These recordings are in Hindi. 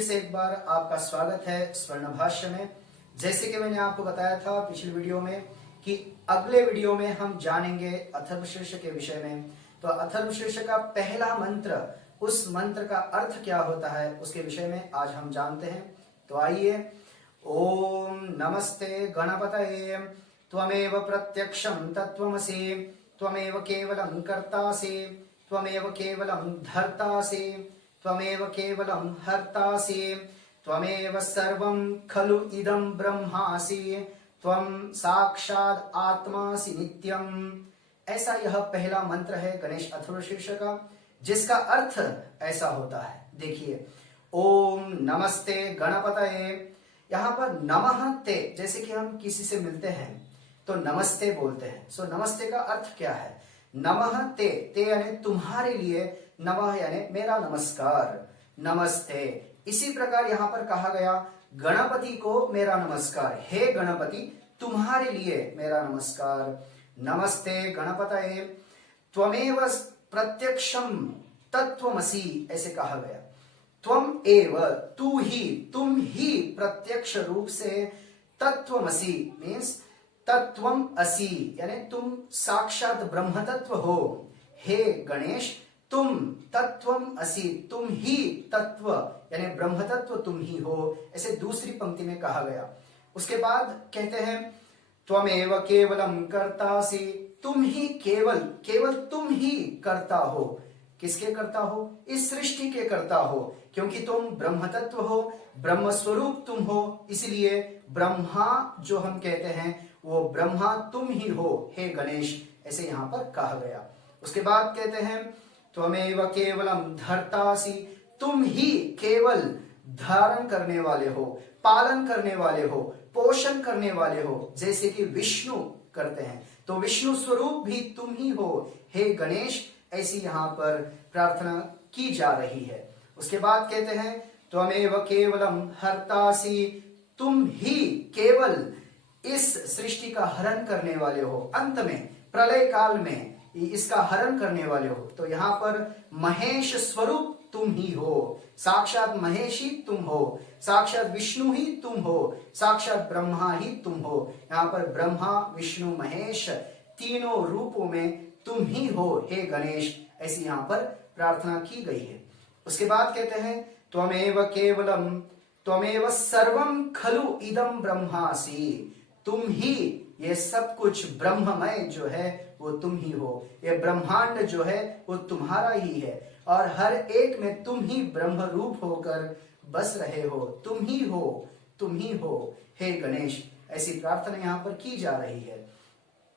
फिर से एक बार आपका स्वागत है स्वर्ण भाष्य में। जैसे कि मैंने आपको बताया था पिछले वीडियो में कि अगले वीडियो में हम जानेंगे अथर्वशीर्ष के विषय में। तो अथर्वशीर्ष का पहला मंत्र, उस मंत्र का अर्थ क्या होता है उसके विषय में आज हम जानते हैं। तो आइए, ओम नमस्ते गणपतये त्वमेव प्रत्यक्षं तत्त्वमसि त्वमेव केवलं कर्तासि त्वमेव केवलं धर्तासि त्वमेव केवलं हर्तासि त्वमेव सर्वं खलु इदं ब्रह्मासि त्वं साक्षात् आत्मासि नित्यम्। ऐसा यह पहला मंत्र है गणेश अथर्वशीर्ष का, जिसका अर्थ ऐसा होता है। देखिए, ओम नमस्ते गणपतये। यहाँ पर नमः ते, जैसे कि हम किसी से मिलते हैं तो नमस्ते बोलते हैं। सो नमस्ते का अर्थ क्या है? नमः ते, ते यानी तुम्हारे लिए, नमः यानी मेरा नमस्कार, नमस्ते। इसी प्रकार यहाँ पर कहा गया गणपति को मेरा नमस्कार, हे गणपति तुम्हारे लिए मेरा नमस्कार, नमस्ते गणपतये। त्वमेव प्रत्यक्षम तत्त्वमसि, ऐसे कहा गया। त्वम एव, तू ही, तुम ही प्रत्यक्ष रूप से, तत्त्वमसि मीन्स तत्वम असि यानी तुम साक्षात ब्रह्म तत्व हो। हे गणेश तुम तत्वम असि, तुम ही तत्व यानी ब्रह्म तत्व तुम ही हो, ऐसे दूसरी पंक्ति में कहा गया। उसके बाद कहते हैं त्वमेव केवलम कर्तासि, तुम ही केवल, केवल तुम ही करता हो। किसके करता हो? इस सृष्टि के करता हो, क्योंकि तुम ब्रह्म तत्व हो, ब्रह्म स्वरूप तुम हो, इसलिए ब्रह्मा जो हम कहते हैं वो ब्रह्मा तुम ही हो, हे गणेश, ऐसे यहाँ पर कहा गया। उसके बाद कहते हैं त्वमेव केवलम धर्तासि, तुम ही केवल धारण करने वाले हो, पालन करने वाले हो, पोषण करने वाले हो, जैसे कि विष्णु करते हैं। तो विष्णु स्वरूप भी तुम ही हो, हे गणेश, ऐसी यहाँ पर प्रार्थना की जा रही है। उसके बाद कहते हैं त्वमेव केवलम हर्तासि, तुम ही केवल इस सृष्टि का हरण करने वाले हो, अंत में प्रलय काल में इसका हरण करने वाले हो। तो यहाँ पर महेश स्वरूप तुम ही हो, साक्षात महेश ही तुम हो, साक्षात विष्णु ही तुम हो, साक्षात ब्रह्मा ही तुम हो। यहाँ पर ब्रह्मा विष्णु महेश तीनों रूपों में तुम ही हो, हे गणेश, ऐसी यहाँ पर प्रार्थना की गई है। उसके बाद कहते हैं त्वमेव केवलम त्वमेव सर्वं खलु इदं ब्रह्मासि, तुम ही ये सब कुछ ब्रह्ममय जो है वो तुम ही हो, ये ब्रह्मांड जो है वो तुम्हारा ही है, और हर एक में तुम ही ब्रह्म रूप होकर बस रहे हो, तुम ही हो, तुम ही हो, हे गणेश, ऐसी प्रार्थना यहाँ पर की जा रही है।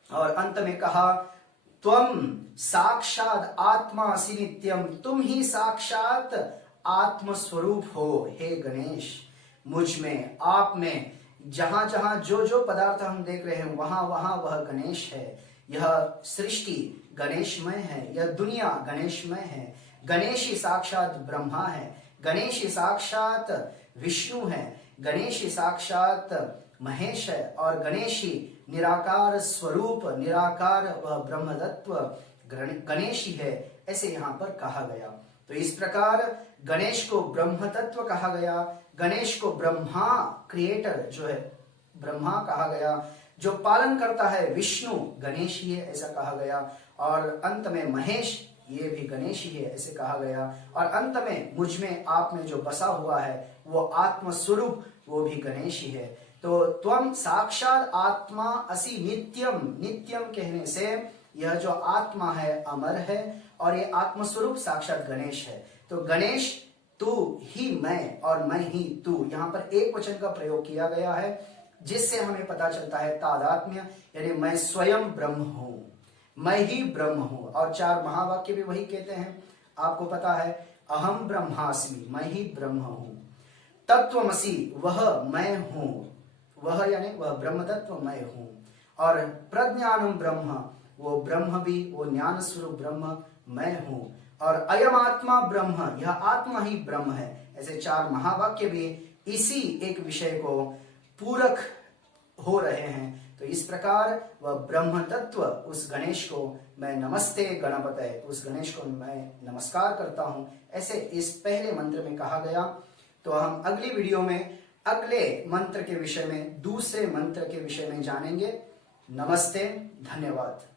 और अंत में कहा त्वम साक्षात आत्मासि नित्यम, तुम ही साक्षात आत्म स्वरूप हो, हे गणेश, मुझ में, आप में, जहां जहां जो जो पदार्थ हम देख रहे हैं वहां वहां वह गणेश है। यह सृष्टि गणेशमय है, यह दुनिया गणेशमय है। गणेश ही साक्षात ब्रह्मा है, गणेश ही साक्षात विष्णु है, गणेश ही साक्षात महेश है, और गणेश ही निराकार स्वरूप, निराकार वह ब्रह्म तत्व गणेश ही है, ऐसे यहाँ पर कहा गया। तो इस प्रकार गणेश को ब्रह्म तत्व कहा गया, गणेश को ब्रह्मा क्रिएटर जो है ब्रह्मा कहा गया, जो पालन करता है विष्णु गणेश ही है, ऐसा कहा गया, और अंत में महेश ये भी गणेश ही है, ऐसे कहा गया, और अंत में मुझ में, आप में जो बसा हुआ है वो आत्म स्वरूप वो भी गणेश ही है। तो त्वम साक्षात आत्मा असि नित्यम, नित्यम कहने से यह जो आत्मा है अमर है, और ये आत्म स्वरूप साक्षात गणेश है। तो गणेश तू ही मैं और मैं ही तू, यहाँ पर एक वचन का प्रयोग किया गया है, जिससे हमें पता चलता है तादात्म्य, यानी मैं स्वयं ब्रह्म हूं, मैं ही ब्रह्म हूं। और चार महावाक्य भी वही कहते हैं, आपको पता है, अहम ब्रह्मास्मि, मैं ही ब्रह्म हूं, तत्वमसि, वह मैं हूं, वह यानी वह ब्रह्म तत्व मैं हूं, और प्रज्ञानम ब्रह्म, वो ब्रह्म भी, वो ज्ञान स्वरूप ब्रह्म मैं हूं, और अयम आत्मा ब्रह्म, यह आत्मा ही ब्रह्म है। ऐसे चार महावाक्य भी इसी एक विषय को पूरक हो रहे हैं। तो इस प्रकार वह ब्रह्म तत्व, उस गणेश को मैं नमस्ते गणपतये, उस गणेश को मैं नमस्कार करता हूं, ऐसे इस पहले मंत्र में कहा गया। तो हम अगली वीडियो में अगले मंत्र के विषय में, दूसरे मंत्र के विषय में जानेंगे। नमस्ते, धन्यवाद।